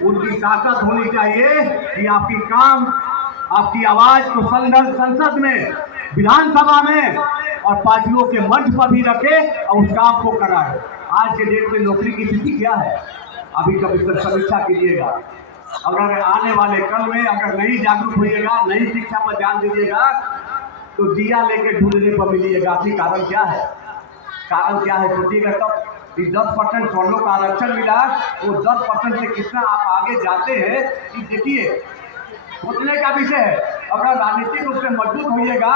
उनकी ताकत होनी चाहिए कि आपकी काम, आपकी आवाज को संसद में, विधानसभा में और पार्टियों के मंच पर भी रखे और उस काम को कराए। आज के डेट में नौकरी की स्थिति क्या है, अभी कभी समीक्षा कीजिएगा। अगर आने वाले कल में अगर नहीं जागरूक होइएगा, नई शिक्षा पर ध्यान दीजिएगा, तो दिया लेके ढूंढने पर मिलिएगा। आखिर कारण क्या है, कारण क्या है सोचिएगा। तब 10% स्वर्णों का आरक्षण मिला, वो 10% से कितना आप आगे जाते हैं कि देखिए, सोचने का विषय है। अगर राजनीतिक रूप से मजबूत होइएगा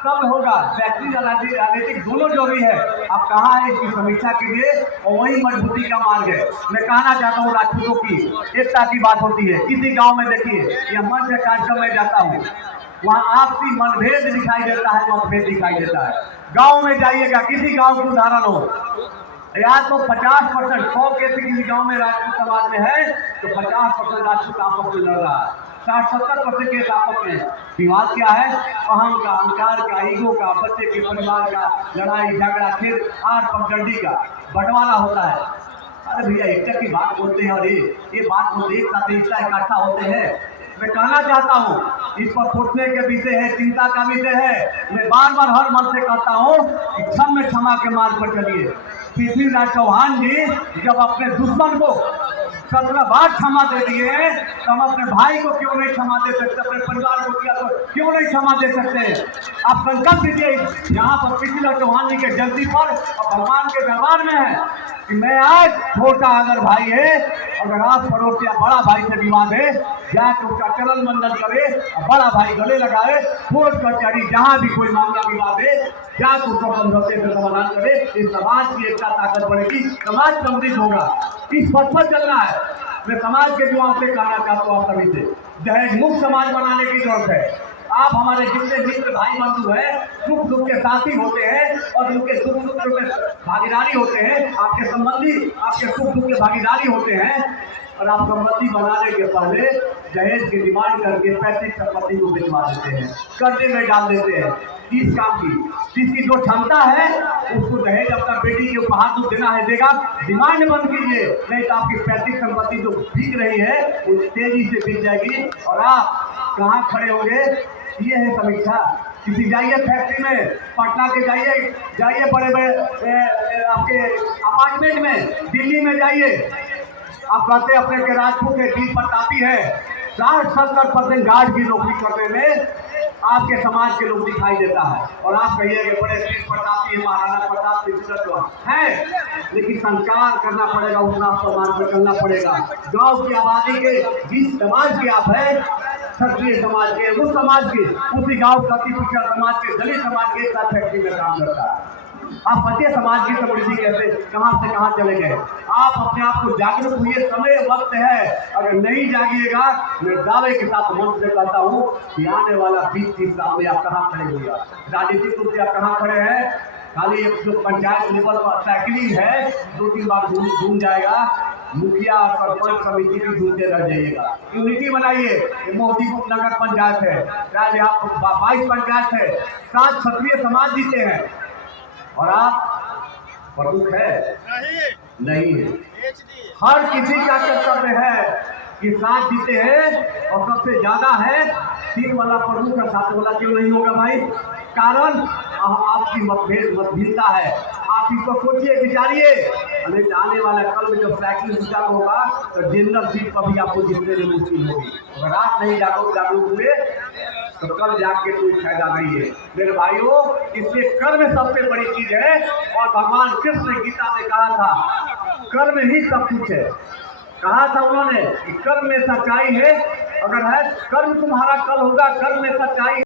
तब होगा। फैक्ट्री राजनीतिक दोनों जरूरी है। आप कहाँ है इसकी समीक्षा कीजिए और वही मजबूती का मार्ग है। मैं कहना चाहता हूँ राजपूतों की एकता की बात होती है। किसी गांव में देखिए, यह मंच कार्यक्रम में जाता हूँ, वहाँ आपसी मतभेद दिखाई देता है, मतभेद दिखाई देता है। गाँव में जाइएगा, किसी गाँव की उदाहरण हो, या तो 50% 100 के किसी गांव में राजपूत समाज में है तो 50% राजपूत आपस में लड़ रहा है, 60-70% के आपस में। विवाद क्या है? अहम का, अहंकार का, ईगो का, बच्चे के परिवार का, लड़ाई झगड़ा, फिर आर पगडंडी का बंटवारा होता है। अरे भैया, एकता की बात बोलते हैं और ये बात बोलते एक साथ इकट्ठा होते हैं। मैं कहना चाहता हूँ, इस पर सोचने के विषय है, चिंता का विषय है। मैं बार बार हर मन से कहता हूँ कि क्षम में क्षमा के मार्ग पर चलिए। पृथ्वीराज चौहान जी जब अपने दुश्मन को 17 बार क्षमा दे दिए, तो हम अपने भाई को क्यों नहीं क्षमा दे सकते? अपने परिवार को किया तो क्यों नहीं क्षमा दे सकते? आप संकल्प लीजिए, यहाँ पर पृथ्वीराज चौहान जी के जयंती पर और भगवान के दरबार में है कि मैं आज छोटा अगर भाई है, अगर आप पड़ोस या बड़ा भाई से विवाद है, जाके उसका चरण मंडन करे और बड़ा भाई गले लगाए, कोर्ट कचहरी जहाँ भी कोई मामला विवाद है, जाके उसको समझौते से समाधान करे। इस समाज की एकता ताकत बढ़ेगी, समाज समृद्ध होगा। इस पथ पर चलना है। मैं समाज के युवाओं से कहना चाहता हूँ, आप सभी से दहेज मुक्त समाज बनाने की जरूरत है। आप हमारे जितने मित्र भाई बंधु हैं, सुख दुख के साथी होते हैं और उनके सुख दुख में भागीदारी होते हैं। आपके संबंधी आपके सुख दुख के भागीदारी होते हैं और आप संबंधी बनाने के पहले दहेज की डिमांड करके पैतृक संपत्ति को भिजवा देते हैं, कर्जे में डाल देते हैं। इस काम की जिसकी जो क्षमता है उसको दहेज अपना बेटी के उपहार को देना है, देगा। डिमांड बंद कीजिए, नहीं तो आपकी पैतृक संपत्ति जो बिक रही है वो तेजी से बिक जाएगी और आप कहाँ खड़े होंगे। ये है समीक्षा। किसी जाइए फैक्ट्री में, पटना के जाइए बड़े बड़े आपके अपार्टमेंट में, दिल्ली में जाइए, आप कहते अपने के राजपूत के बीच प्रतापी है, 60-70% गार्ड की नौकरी करने में आपके समाज के लोग दिखाई देता है और आप कहिए कि बड़े बीच प्रतापी है, महाराणा प्रताप है, लेकिन संस्कार करना पड़ेगा, उतना समाज में करना पड़ेगा। गाँव की आबादी के जिस समाज के आप है, क्षत्रिय समाज के, उस समाज के, उसी गांव का पिछड़ा समाज के, दलित समाज के एक साथ फैक्ट्री में काम करता है। आप फतेह समाज की समृद्धि कैसे कहां से कहां चले गए? आप अपने आप को जागरूक हुए, समय वक्त है। अगर नहीं जागिएगा, मैं दावे के साथ मन से कहता हूं कि आने वाला 20-30 साल में आप कहां खड़े होगा? राजनीतिक रूप से आप कहां खड़े हैं? खाली एक जो पंचायत लेवल पर साइकिलिंग है, 2-3 बार घूम जाएगा, मुखिया सरपंच समिति भी ढूंढते रह जाइएगा। यूनिटी बनाइए। मोदीपुर नगर पंचायत है, चाहे यहाँ 22 पंचायत है, 7 क्षत्रिय समाज जीते हैं और आप प्रमुख है नहीं है। हर किसी का कर्तव्य है कि साथ जीते हैं और सबसे ज्यादा है 3 वाला प्रमुख का 7 वाला क्यों नहीं होगा भाई? कारण आपकी मतभेदता है। आप इसको सोचिए, विचारिए। आने वाला कल में जब साइकिल विचार होगा तो जनरल सीट पर भी आपको जीतने में मुश्किल होगी। अगर आप नहीं जागरूक हुए तो कल जाके कोई फायदा नहीं है। मेरे भाइयों, इसलिए कर्म सबसे बड़ी चीज है और भगवान कृष्ण ने गीता में कहा था, कर्म ही सब कुछ है। कहा था उन्होंने कि कर्म में सच्चाई है। अगर है कर्म तुम्हारा कल होगा, कर्म में सच्चाई